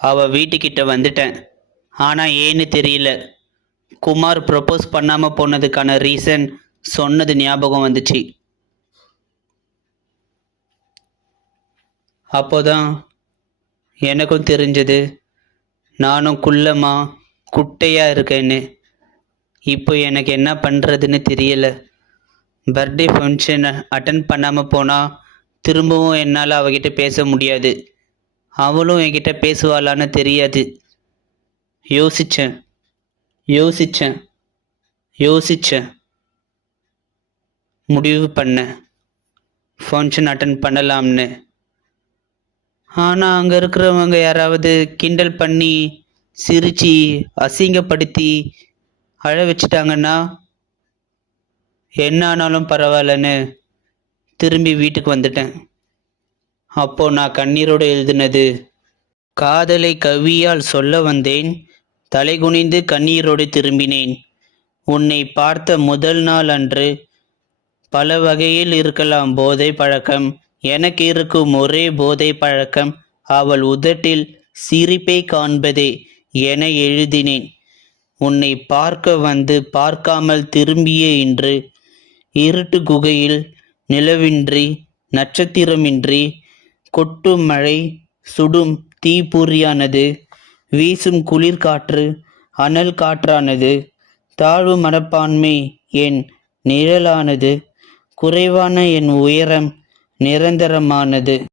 அவ வீட்டுக்கிட்ட வந்துட்டேன். ஆனால் ஏன்னு தெரியல, குமார் ப்ரப்போஸ் பண்ணாமல் போனதுக்கான ரீசன் சொன்னது ஞாபகம் வந்துச்சு. அப்போதான் எனக்கும் தெரிஞ்சது, நானும் குள்ளமா குட்டையாக இருக்கேன்னு. இப்போ எனக்கு என்ன பண்ணுறதுன்னு தெரியல. பர்த்டே ஃபங்க்ஷனை அட்டன் பண்ணாமல் போனால் திரும்பவும் என்னால் அவகிட்ட பேச முடியாது. அவளும் என்கிட்ட பேசுவாளான்னு தெரியாது. யோசித்தேன் யோசித்தேன் யோசித்தேன் முடிவு பண்ணேன் ஃபங்க்ஷன் அட்டன் பண்ணலாம்னு. ஆனால் அங்கே இருக்கிறவங்க யாராவது கிண்டல் பண்ணி சிரித்து அசிங்கப்படுத்தி அழ வச்சிட்டாங்கன்னா என்ன ஆனாலும் பரவாயில்லன்னு திரும்பி வீட்டுக்கு வந்துட்டேன். அப்போது நான் கண்ணீரோடு எழுதினது, காதலை கவியால் சொல்ல வந்தேன், தலைகுனிந்து கண்ணீரோடு திரும்பினேன். உன்னை பார்த்த முதல் நாள் அன்று பல வகையில் இருக்கலாம் போதை பழக்கம், எனக்கு இருக்கும் ஒரே போதை பழக்கம் அவள் உதட்டில் சிரிப்பை காண்பதே என எழுதினேன். உன்னை பார்க்க வந்து பார்க்காமல் திரும்பிய இன்று இருட்டு குகையில் நிலவின்றி நட்சத்திரமின்றி கொட்டும் மழை சுடும் தீப்பொறியானது, வீசும் குளிர்காற்று அனல் காற்றானது, தாழ்வு மனப்பான்மை என் நிழலானது, குறைவான என் உயரம் நிரந்தரமானது.